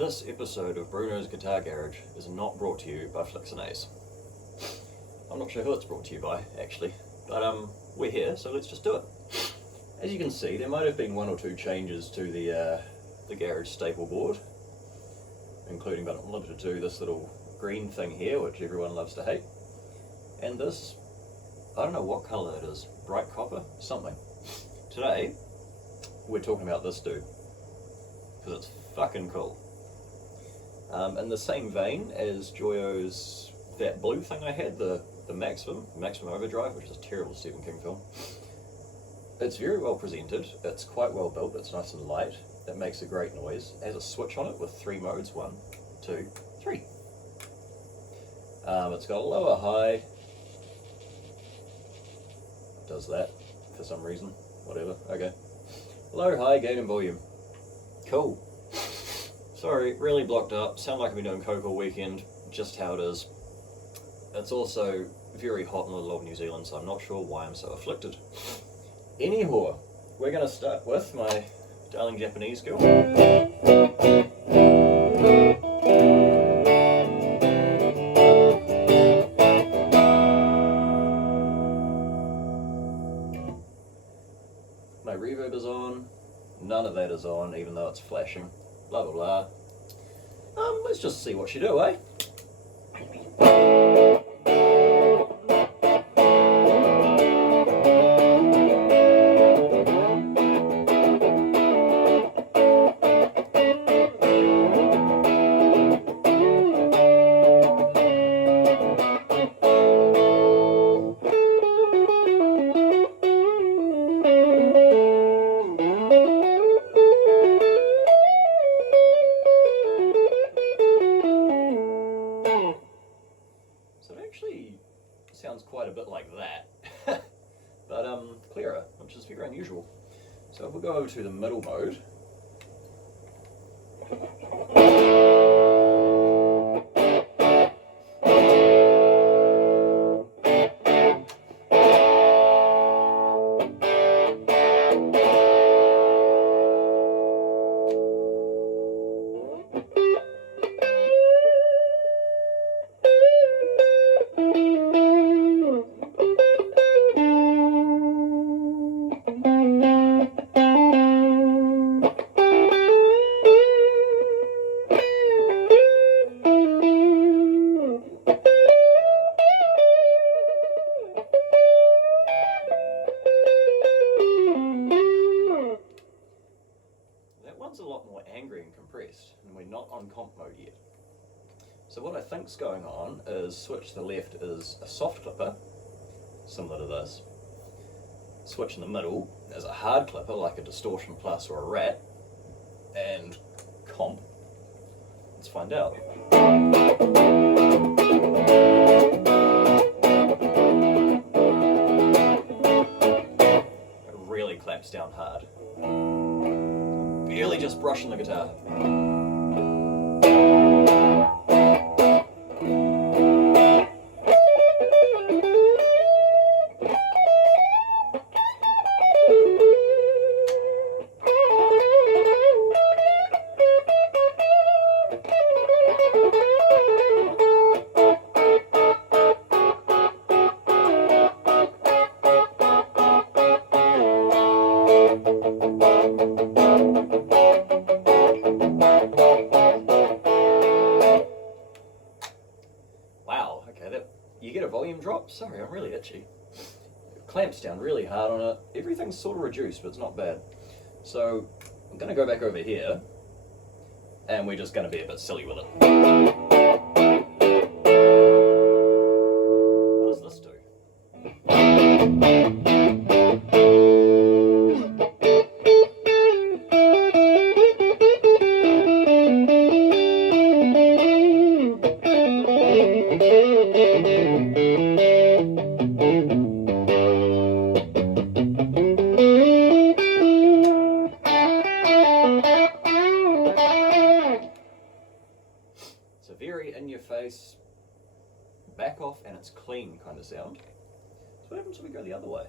This episode of Bruno's Guitar Garage is not brought to you by Flicks and Ace. I'm not sure who it's brought to you by, actually, but we're here, so let's just do it. As you can see, there might have been one or two changes to the garage staple board, including, but not limited to, this little green thing here, which everyone loves to hate, and this, I don't know what colour it is, bright copper, something. Today, we're talking about this dude, because it's fucking cool. In the same vein as JOYO's, that blue thing I had, the Maximum Overdrive, which is a terrible Stephen King film. It's very well presented, it's quite well built, it's nice and light, it makes a great noise. It has a switch on it with 3 modes, 1, 2, 3. It's got a lower high, it does that for some reason, whatever, okay. Low, high, gain and volume. Cool. Sorry, really blocked up, sound like I've been doing coke all weekend, just how it is. It's also very hot in the middle of New Zealand, so I'm not sure why I'm so afflicted. Anyhow, we're going to start with my darling Japanese girl. My reverb is on, none of that is on, even though it's flashing. Blah blah blah. Let's just see what you do, eh? Sounds quite a bit like that, but clearer, which is very unusual. So if we go over to the middle mode, a lot more angry and compressed, and we're not on comp mode yet. So what I think's going on is switch to the left is a soft clipper, similar to this. Switch in the middle is a hard clipper like a Distortion Plus or a Rat, and comp. Let's find out. It really claps down hard. Barely just brushing the guitar. You get a volume drop? Sorry, I'm really itchy. It clamps down really hard on it. Everything's sort of reduced, but it's not bad. So I'm going to go back over here, and we're just going to be a bit silly with it. What does this do? It's a very in-your-face, back off and it's clean kind of sound. So what happens if we go the other way?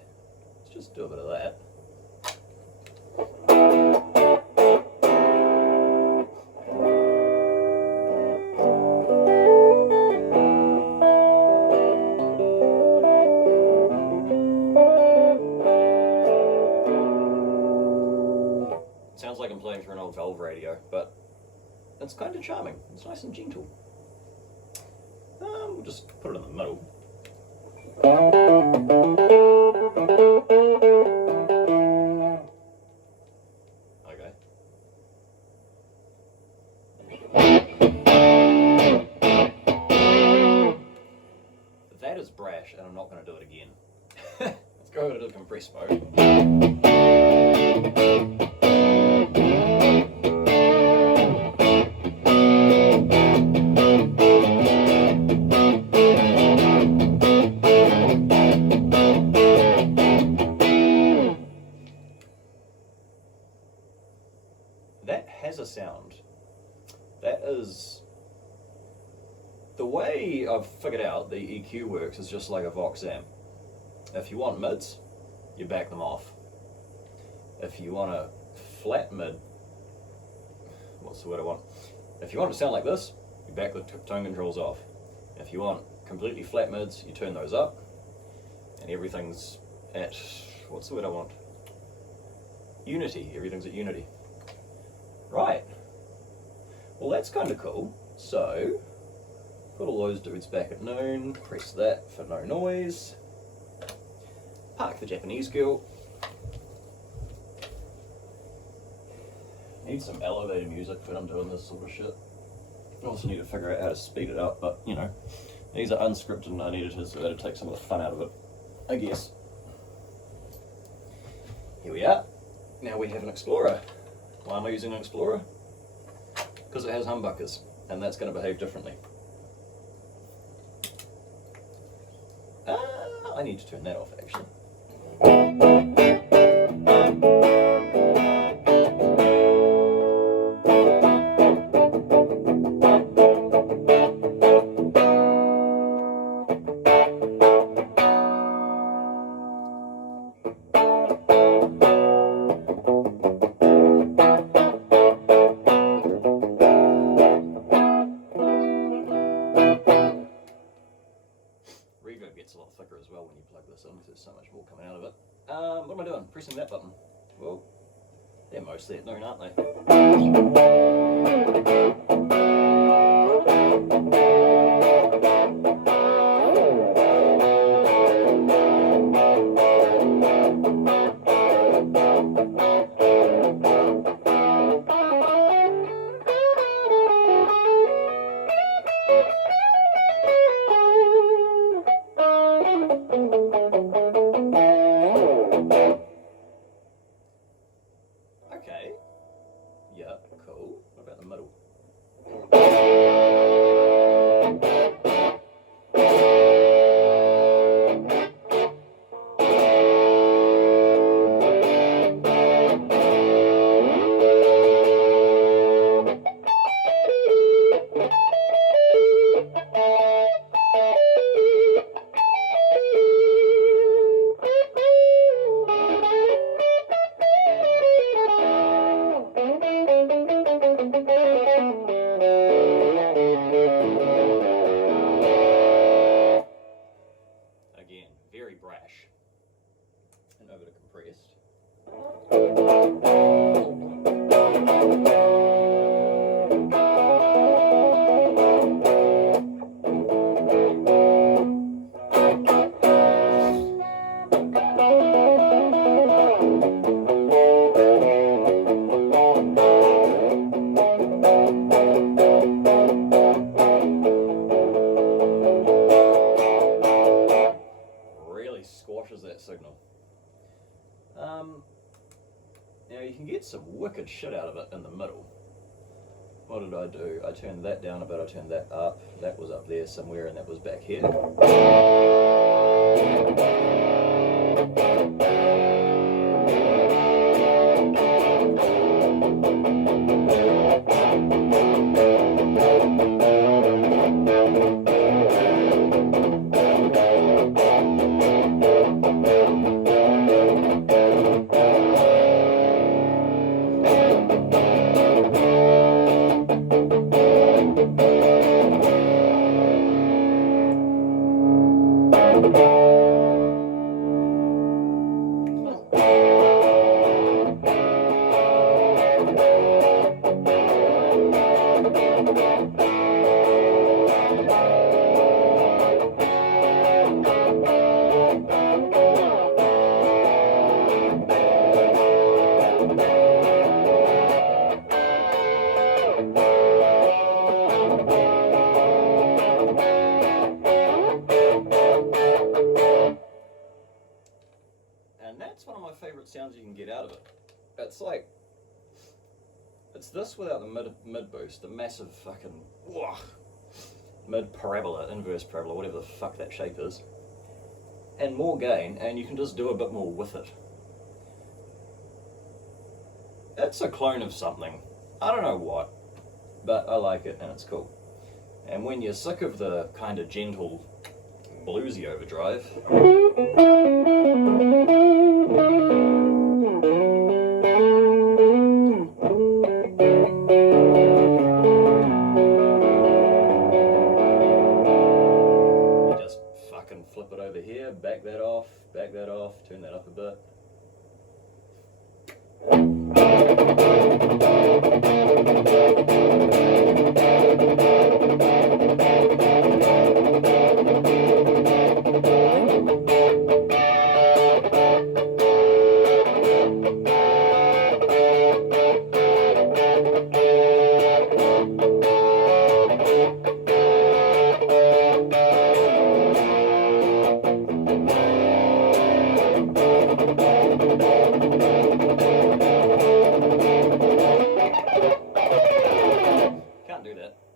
Let's just do a bit of that. radio, but it's kind of charming. It's nice and gentle. We'll just put it in the middle. Okay. That is brash, and I'm not going to do it again. Let's go over to the compressed mode. That has a sound. That is... The way I've figured out the EQ works is just like a Vox amp. If you want mids, you back them off. If you want a flat mid, what's the word I want? If you want it to sound like this, you back the tone controls off. If you want completely flat mids, you turn those up, and everything's at, what's the word I want? Unity, everything's at unity. Right, well that's kind of cool. So, put all those dudes back at noon, press that for no noise, park the Japanese girl. Need some elevator music when I'm doing this sort of shit. I also need to figure out how to speed it up, but you know, these are unscripted and unedited, so that'll take some of the fun out of it, I guess. Here we are. Now we have an Explorer. Why am I using an Explorer? Because it has humbuckers, and that's going to behave differently. I need to turn that off actually. Gets a lot thicker as well when you plug this in because there's so much more coming out of it. What am I doing? Pressing that button. Well, they're mostly at noon, aren't they? Yeah, cool. What about the middle? Very brash. And over to compressed. Squashes that signal. Now you can get some wicked shit out of it in the middle. What did I do? I turned that down a bit, I turned that up. That was up there somewhere and that was back here. sounds you can get out of it. It's like, it's this without the mid boost, the massive fucking mid parabola, inverse parabola, whatever the fuck that shape is, and more gain, and you can just do a bit more with it. It's a clone of something. I don't know what, but I like it and it's cool. And when you're sick of the kind of gentle bluesy overdrive, you just fucking flip it over here, back that off, turn that up a bit.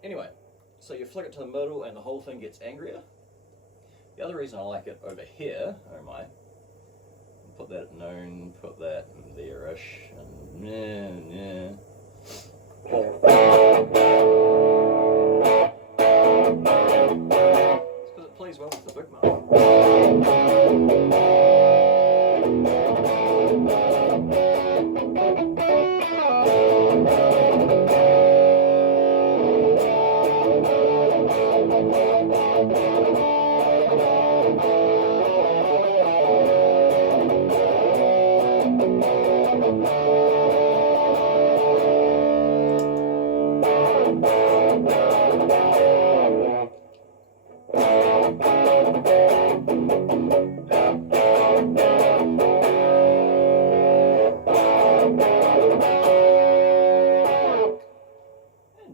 Anyway, so you flick it to the middle and the whole thing gets angrier. The other reason I like it over here, oh my, put that at noon, put that there-ish, and yeah. It's because it plays well with the big mouth.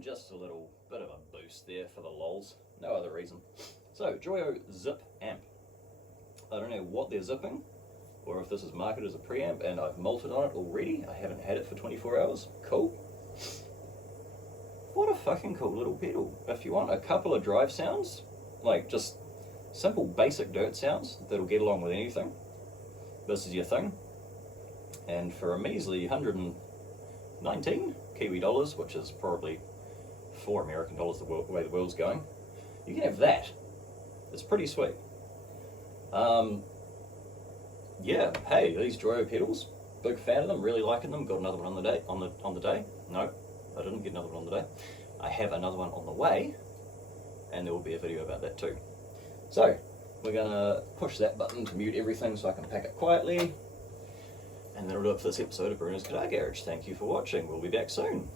Just a little bit of a boost there for the lols, no other reason. So, JOYO Zip amp. I don't know what they're zipping, or if this is marketed as a preamp, and I've molted on it already. I haven't had it for 24 hours. Cool. What a fucking cool little pedal. If you want a couple of drive sounds, like just simple basic dirt sounds that'll get along with anything, this is your thing. And for a measly 119 Kiwi dollars, which is probably $4 American the way the world's going, you can have that. It's pretty sweet. Yeah, hey, these JOYO pedals, big fan of them, really liking them. Got another one on the day. On the day. No, I didn't get another one on the day. I have another one on the way, and there will be a video about that too. So we're gonna push that button to mute everything so I can pack it quietly, and that'll do it for this episode of Bruno's Guitar Garage. Thank you for watching. We'll be back soon.